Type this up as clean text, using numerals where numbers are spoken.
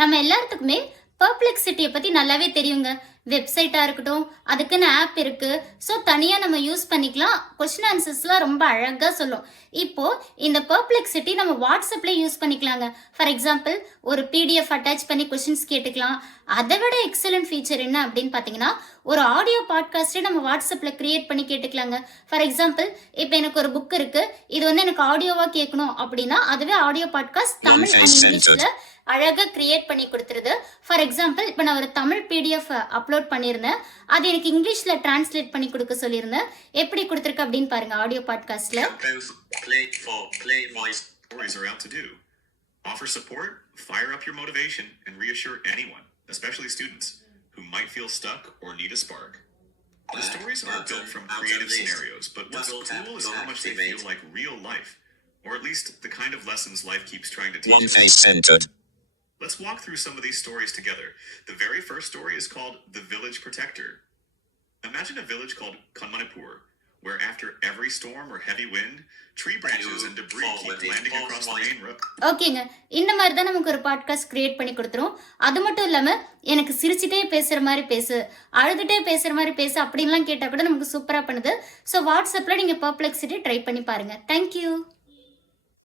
நம்ம எல்லாத்துக்குமே பெர்ப்ளெக்சிட்டியை பற்றி நல்லாவே தெரியுங்க. வெப்சைட்டாக இருக்கட்டும், அதுக்குன்னு ஆப் இருக்கு. ஸோ தனியாக நம்ம யூஸ் பண்ணிக்கலாம். கொஸ்டின் ஆன்சர்ஸ்லாம் ரொம்ப அழகாக சொல்லும். இப்போ இந்த பெர்ப்ளெக்சிட்டி நம்ம வாட்ஸ்அப்லேயே யூஸ் பண்ணிக்கலாங்க. ஃபார் எக்ஸாம்பிள், ஒரு பிடிஎஃப் அட்டாச் பண்ணி கொஸ்டின்ஸ் கேட்டுக்கலாம். அதை விட எக்ஸலண்ட் ஃபீச்சர் என்ன அப்படின்னு பார்த்தீங்கன்னா, ஒரு ஆடியோ பாட்காஸ்ட்டே நம்ம வாட்ஸ்அப்பில் கிரியேட் பண்ணி கேட்டுக்கலாங்க. ஃபார் எக்ஸாம்பிள், இப்போ எனக்கு ஒரு புக் இருக்கு, இது எனக்கு ஆடியோவாக கேட்கணும் அப்படின்னா அதுவே ஆடியோ பாட்காஸ்ட் தமிழ் அண்ட் இங்கிலீஷில் அழகாக கிரியேட் பண்ணி கொடுத்துருது. ஃபார் எக்ஸாம்பிள், இப்போ நான் ஒரு தமிழ் பிடிஎஃப் அப்லோட் பண்ணியிருந்தேன், அது எனக்கு இங்கிலீஷில் டிரான்ஸ்லேட் பண்ணி கொடுக்க சொல்லியிருந்தேன். எப்படி கொடுத்துருக்கு அப்படின்னு பாருங்க ஆடியோ பாட்காஸ்ட்டில். Offer support, fire up your motivation, and reassure anyone, especially students, who might feel stuck or need a spark. The stories are built from creative scenarios, but what's cool is how much they feel like real life, or at least the kind of lessons life keeps trying to teach us. One-face-centered. Let's walk through some of these stories together. The very first story is called The Village Protector. Imagine a village called Kanmanipur, where after every storm or heavy wind, tree branches and debris keep landing across the main road. ஓகேங்க, இந்த மாதிரி தான் நமக்கு ஒரு podcast create பண்ணி கொடுத்துரும். அது மட்டும் இல்லாமல் எனக்கு சிரிச்சுட்டே பேசுகிற மாதிரி பேசு, அழுதுகிட்டே பேசுகிற மாதிரி பேசு அப்படின்லாம் கேட்டால் கூட நமக்கு சூப்பராக பண்ணுது. ஸோ வாட்ஸ்அப்பில் நீங்கள் பெர்ப்ளெக்சிட்டி ட்ரை பண்ணி பாருங்கள். தேங்க்யூ.